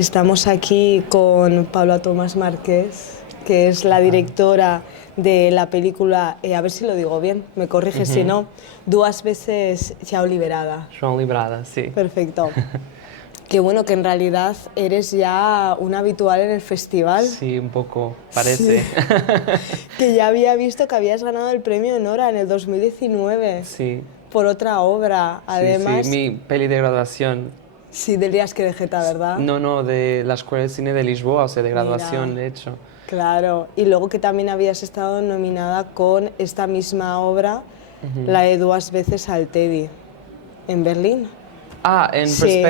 Estamos aquí con Paula Tomás Márquez, que es la directora de la película, a ver si lo digo bien, me corriges si no, Duas veces Chao Liberada. João Librada, sí. Perfecto. Qué bueno que en realidad eres ya un habitual en el festival. Sí, un poco, parece. Sí. Que ya había visto que habías ganado el premio Nora en el 2019 Sí, por otra obra. Además, sí, mi peli de graduación. sí, del Días que de Geta, ¿verdad? No, de la Escuela de Cine de Lisboa, o sea, de graduación, Mira. de hecho. Claro, y luego que también habías estado nominada con esta misma obra, la de Duas veces al Teddy, en Berlín. Ah, en Sí,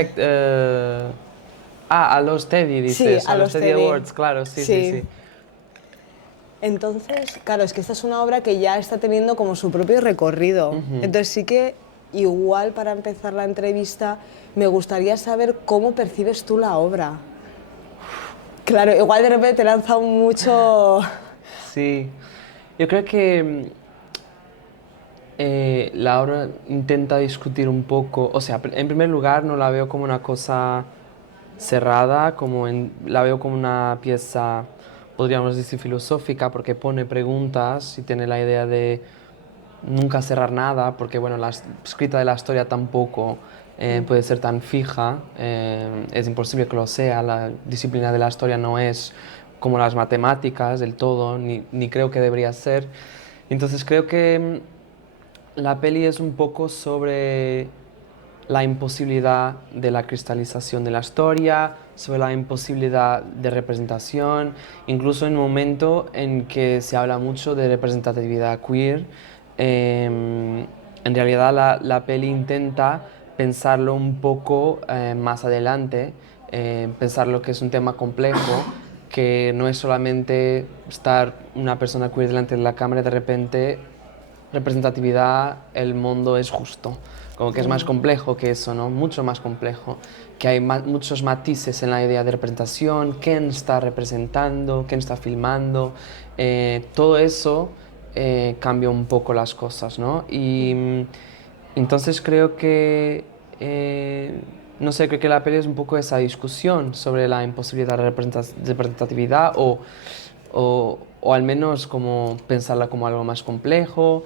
a los Teddy, sí, dices, a a los los Teddy Teddy. Awards, claro, sí, sí, Sí. sí. Entonces, claro, es que esta es una obra que ya está teniendo como su propio recorrido. Entonces sí que igual para empezar la entrevista me gustaría saber cómo percibes tú la obra. Claro, igual de repente te he lanzado mucho... Sí, yo creo que la obra intenta discutir un poco, o sea, en primer lugar no la veo como una cosa cerrada, la veo como una pieza, podríamos decir, filosófica, porque pone preguntas y tiene la idea de nunca cerrar nada, porque bueno, la escrita de la historia tampoco puede ser tan fija, es imposible que lo sea, la disciplina de la historia no es como las matemáticas del todo, ni creo que debería ser. Entonces creo que la peli es un poco sobre la imposibilidad de la cristalización de la historia, sobre la imposibilidad de representación, incluso en un momento en que se habla mucho de representatividad queer. En realidad la peli intenta pensarlo un poco más adelante, pensarlo que es un tema complejo, que no es solamente estar una persona queer delante de la cámara y de repente representatividad, el mundo es justo. Como que es más complejo que eso, ¿no? Mucho más complejo. Que hay muchos matices en la idea de representación, quién está representando, quién está filmando. Todo eso cambia un poco las cosas, ¿no? Y entonces creo que, no sé, creo que la peli es un poco esa discusión sobre la imposibilidad de representatividad o al menos como pensarla como algo más complejo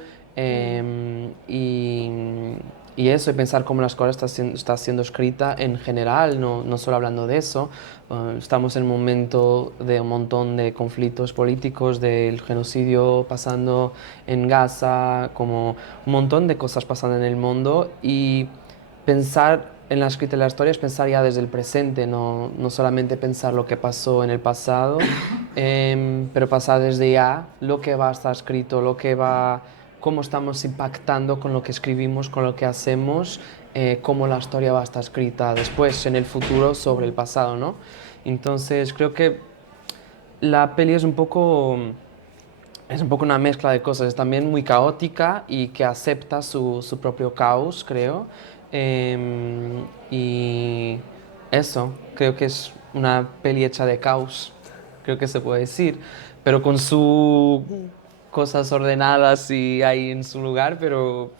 y eso, y pensar cómo las cosas está siendo escrita en general, no solo hablando de eso. Estamos en un momento de un montón de conflictos políticos, del genocidio pasando en Gaza, como un montón de cosas pasando en el mundo y pensar en la escrita de la historia es pensar ya desde el presente, no solamente pensar lo que pasó en el pasado, pero pasar desde ya lo que va a estar escrito, cómo estamos impactando con lo que escribimos, con lo que hacemos, cómo la historia va a estar escrita después, en el futuro, sobre el pasado, ¿no? Entonces creo que la peli es un poco una mezcla de cosas, es también muy caótica y que acepta su propio caos, creo. Y eso, creo que es una peli hecha de caos, creo que se puede decir, pero con sus cosas ordenadas y ahí en su lugar, pero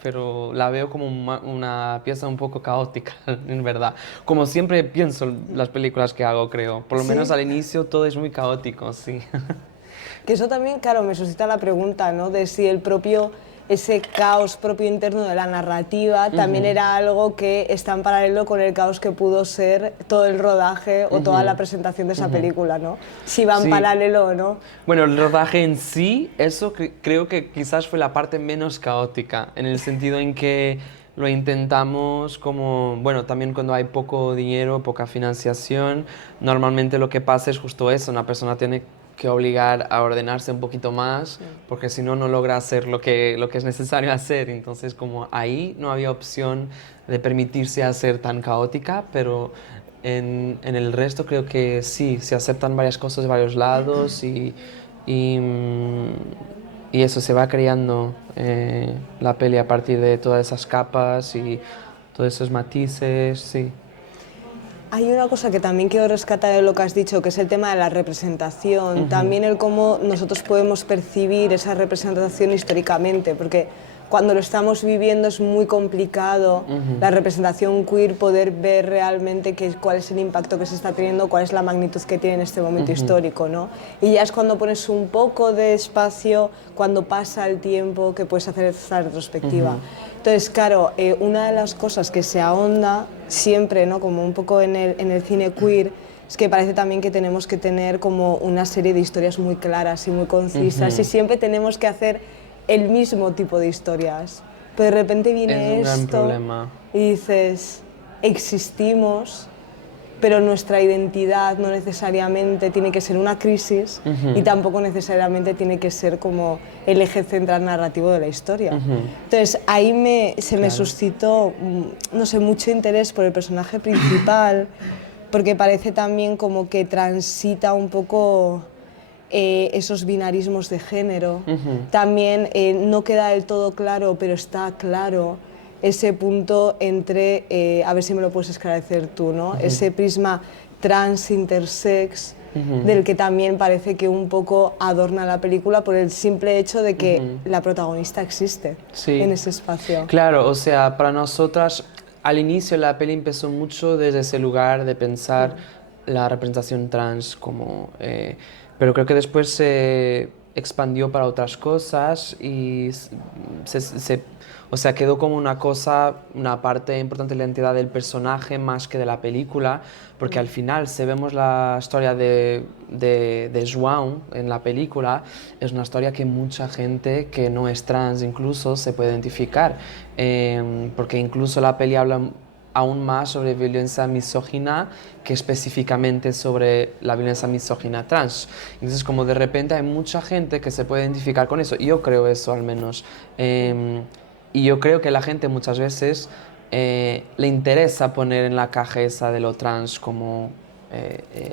la veo como una pieza un poco caótica, en verdad. Como siempre pienso en las películas que hago, creo. Por lo menos Sí. al inicio todo es muy caótico, sí. Que eso también, claro, me suscita la pregunta, ¿no? De si el propio, ese caos propio interno de la narrativa también era algo que está en paralelo con el caos que pudo ser todo el rodaje o toda la presentación de esa película, ¿no? Si va en Sí, paralelo o no. bueno, el rodaje en sí, eso creo que quizás fue la parte menos caótica, en el sentido en que lo intentamos como, bueno, también cuando hay poco dinero, poca financiación, normalmente lo que pasa es justo eso, una persona tiene que obligar a ordenarse un poquito más, porque si no, no logra hacer lo que es necesario hacer. Entonces, como ahí no había opción de permitirse hacer tan caótica, pero en el resto creo que sí, se aceptan varias cosas de varios lados y, mm, y eso se va creando la peli a partir de todas esas capas y todos esos matices, sí. Hay una cosa que también quiero rescatar de lo que has dicho, que es el tema de la representación, también el cómo nosotros podemos percibir esa representación históricamente, porque cuando lo estamos viviendo es muy complicado la representación queer, poder ver realmente cuál es el impacto que se está teniendo, cuál es la magnitud que tiene en este momento histórico, ¿no? Y ya es cuando pones un poco de espacio, cuando pasa el tiempo, que puedes hacer esta retrospectiva. Entonces, claro, una de las cosas que se ahonda siempre, ¿no? Como un poco en el cine queer, es que parece también que tenemos que tener como una serie de historias muy claras y muy concisas y siempre tenemos que hacer el mismo tipo de historias. Pero de repente viene Es un gran esto problema. y dices, existimos, pero nuestra identidad no necesariamente tiene que ser una crisis y tampoco necesariamente tiene que ser como el eje central narrativo de la historia. Entonces ahí se me suscitó, no sé, mucho interés por el personaje principal, porque parece también como que transita un poco esos binarismos de género. También no queda del todo claro, pero está claro ese punto entre, a ver si me lo puedes esclarecer tú, ¿no? Ese prisma trans, intersex, del que también parece que un poco adorna la película por el simple hecho de que la protagonista existe en ese espacio. Claro, o sea, para nosotras, al inicio la peli empezó mucho desde ese lugar de pensar la representación trans como... pero creo que después se expandió para otras cosas y o sea, quedó como una cosa, una parte importante de la identidad del personaje más que de la película, porque al final, si vemos la historia de João en la película, es una historia que mucha gente que no es trans incluso se puede identificar, porque incluso la peli habla aún más sobre violencia misógina que específicamente sobre la violencia misógina trans. Entonces, como de repente hay mucha gente que se puede identificar con eso, y yo creo eso al menos. Y yo creo que la gente muchas veces le interesa poner en la caja esa de lo trans como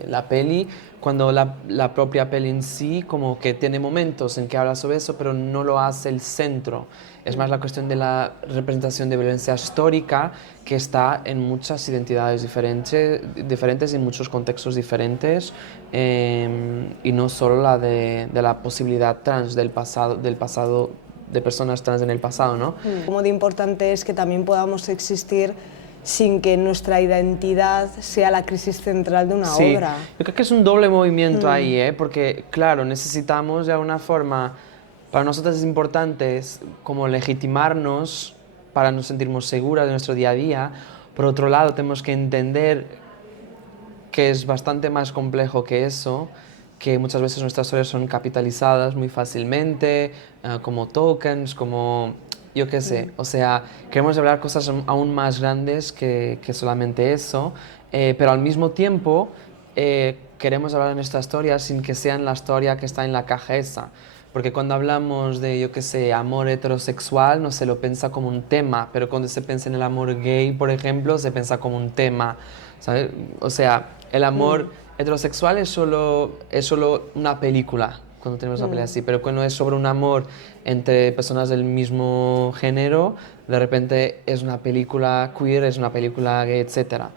la peli, cuando la propia peli en sí como que tiene momentos en que habla sobre eso, pero no lo hace el centro. Es más la cuestión de la representación de violencia histórica que está en muchas identidades diferentes y en muchos contextos diferentes, y no solo la de la posibilidad trans del pasado de personas trans en el pasado, ¿no? Como de importante es que también podamos existir sin que nuestra identidad sea la crisis central de una obra. Yo creo que es un doble movimiento ahí, porque claro, necesitamos de alguna forma, para nosotros es importante como legitimarnos para nos sentirnos seguras de nuestro día a día. Por otro lado, tenemos que entender que es bastante más complejo que eso, que muchas veces nuestras historias son capitalizadas muy fácilmente, como tokens, como yo qué sé. O sea, queremos hablar cosas aún más grandes que solamente eso, pero al mismo tiempo queremos hablar de nuestra historia sin que sean la historia que está en la caja esa. Porque cuando hablamos de, yo qué sé, amor heterosexual, no se lo piensa como un tema, pero cuando se piensa en el amor gay, por ejemplo, se piensa como un tema, ¿sabes? O sea, el amor heterosexual es solo una película, cuando tenemos una película así, pero cuando es sobre un amor entre personas del mismo género, de repente es una película queer, es una película gay, etc.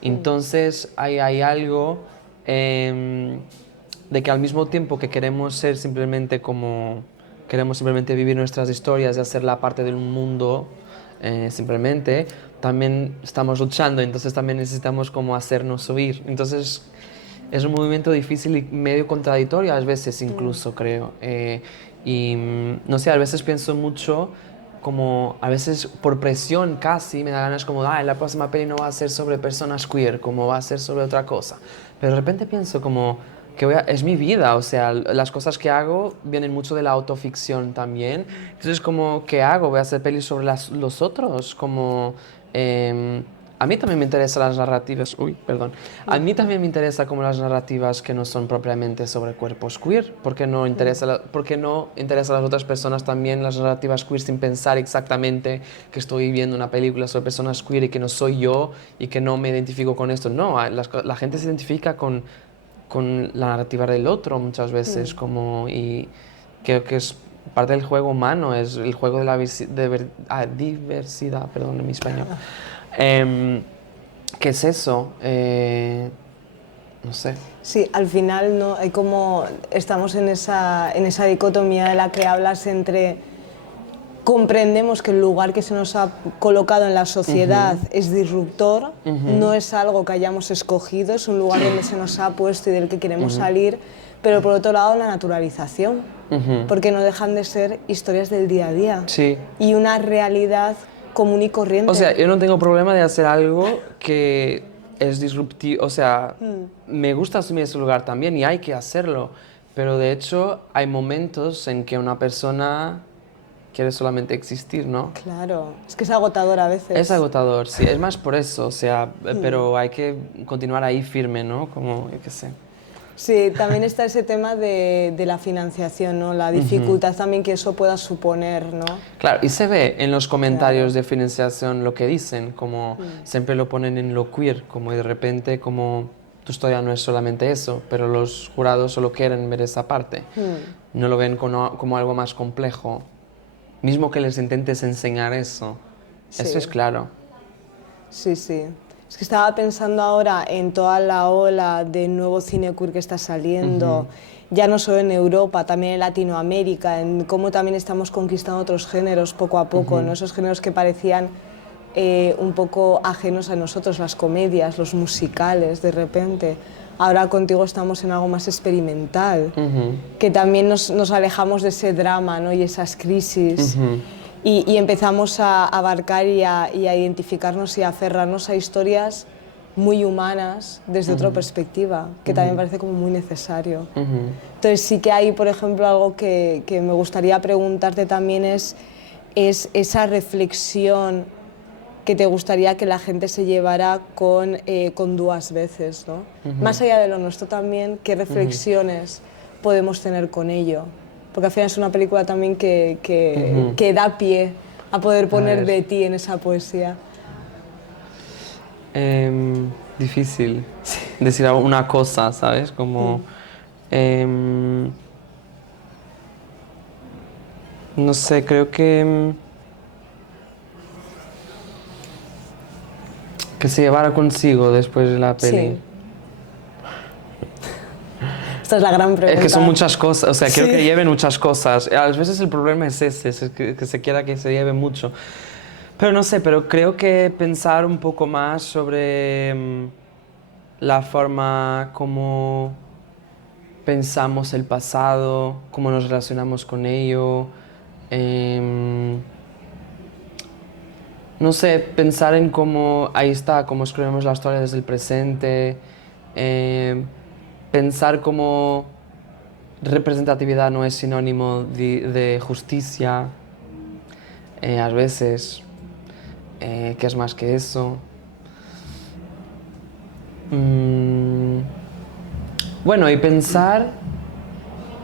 Entonces hay algo de que al mismo tiempo que queremos simplemente vivir nuestras historias y hacerla parte de un mundo, simplemente, también estamos luchando, entonces también necesitamos como hacernos oír. Entonces es un movimiento difícil y medio contradictorio a veces incluso, creo. Y no sé, a veces pienso mucho como, a veces por presión casi, me da ganas como, la próxima peli no va a ser sobre personas queer, como va a ser sobre otra cosa. Pero de repente pienso como que es mi vida, o sea, las cosas que hago vienen mucho de la autoficción también. Entonces, como, ¿qué hago? ¿Voy a hacer pelis sobre los otros? Como, a mí también me interesan las narrativas, a mí también me interesa como las narrativas que no son propiamente sobre cuerpos queer. ¿Por qué no interesa a las otras personas también las narrativas queer sin pensar exactamente que estoy viendo una película sobre personas queer y que no soy yo y que no me identifico con esto? No, la gente se identifica con la narrativa del otro muchas veces, como, y creo que es parte del juego humano, es el juego de la diversidad, perdón, en mi español. ¿Qué es eso? No sé. Sí, al final no hay como estamos en esa dicotomía de la que hablas entre comprendemos que el lugar que se nos ha colocado en la sociedad es disruptor, no es algo que hayamos escogido, es un lugar donde se nos ha puesto y del que queremos salir, pero por otro lado la naturalización, porque no dejan de ser historias del día a día Sí. y una realidad común y corriente. O sea, yo no tengo problema de hacer algo que es disruptivo, o sea, me gusta asumir ese lugar también y hay que hacerlo, pero de hecho hay momentos en que una persona quiere solamente existir, ¿no? Claro, es que es agotador a veces. Es agotador, sí, es más por eso, o sea, pero hay que continuar ahí firme, ¿no? Como, yo qué sé. Sí, también está ese tema de la financiación, ¿no? La dificultad también que eso pueda suponer, ¿no? Claro, y se ve en los comentarios de financiación lo que dicen, como siempre lo ponen en lo queer, como de repente como tu historia no es solamente eso, pero los jurados solo quieren ver esa parte, no lo ven como algo más complejo. Mismo que les intentes enseñar eso, eso es claro. Sí, sí. Es que estaba pensando ahora en toda la ola de nuevo cine queer que está saliendo, ya no solo en Europa, también en Latinoamérica, en cómo también estamos conquistando otros géneros poco a poco, ¿no? Esos géneros que parecían un poco ajenos a nosotros, las comedias, los musicales, de repente. Ahora contigo estamos en algo más experimental, que también nos alejamos de ese drama, ¿no? Y esas crisis y empezamos a abarcar y a identificarnos y a aferrarnos a historias muy humanas desde otra perspectiva, que también parece como muy necesario. Entonces sí que hay, por ejemplo, algo que me gustaría preguntarte también es esa reflexión que te gustaría que la gente se llevara con Duas veces, ¿no? Más allá de lo nuestro también, ¿qué reflexiones podemos tener con ello? Porque al final es una película también que da pie a poder poner de ti en esa poesía. Difícil decir una cosa, ¿sabes? Como... no sé, creo que se llevara consigo después de la peli. Sí. Esta es la gran pregunta. Es que son muchas cosas, o sea, quiero que lleven muchas cosas. A veces el problema es ese, es que se quiera que se lleve mucho. Pero no sé, pero creo que pensar un poco más sobre la forma como pensamos el pasado, cómo nos relacionamos con ello. No sé, pensar en cómo, ahí está, cómo escribimos la historia desde el presente, pensar cómo representatividad no es sinónimo de justicia, a veces, que es más que eso. Bueno, y pensar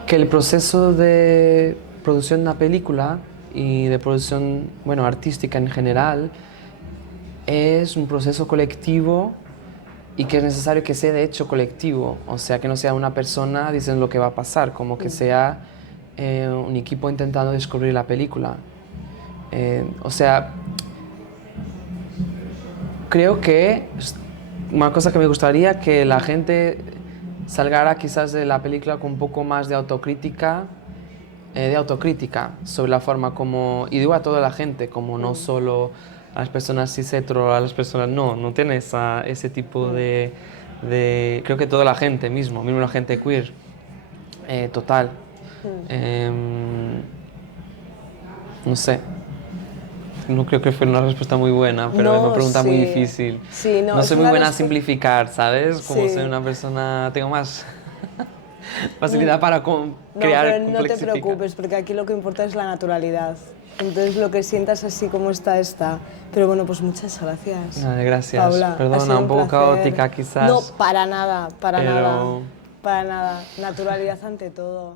que el proceso de producción de una película y de producción, bueno, artística en general, es un proceso colectivo y que es necesario que sea de hecho colectivo, o sea, que no sea una persona diciendo lo que va a pasar, como que sea un equipo intentando descubrir la película. O sea, creo que una cosa que me gustaría que la gente salgara quizás de la película con un poco más de autocrítica sobre la forma como, y digo a toda la gente, como no solo a las personas cis hetero, a las personas no tiene ese tipo de creo que toda la gente mismo la gente queer, total. No sé, no creo que fue una respuesta muy buena, pero es una pregunta muy difícil. Sí, no soy muy buena a simplificar, ¿sabes? Como soy una persona, tengo más facilidad para crear no te preocupes, porque aquí lo que importa es la naturalidad. Entonces lo que sientas así como está. Pero bueno, pues muchas gracias. Gracias. Paula, perdona, un poco caótica quizás. No, para nada. Naturalidad ante todo.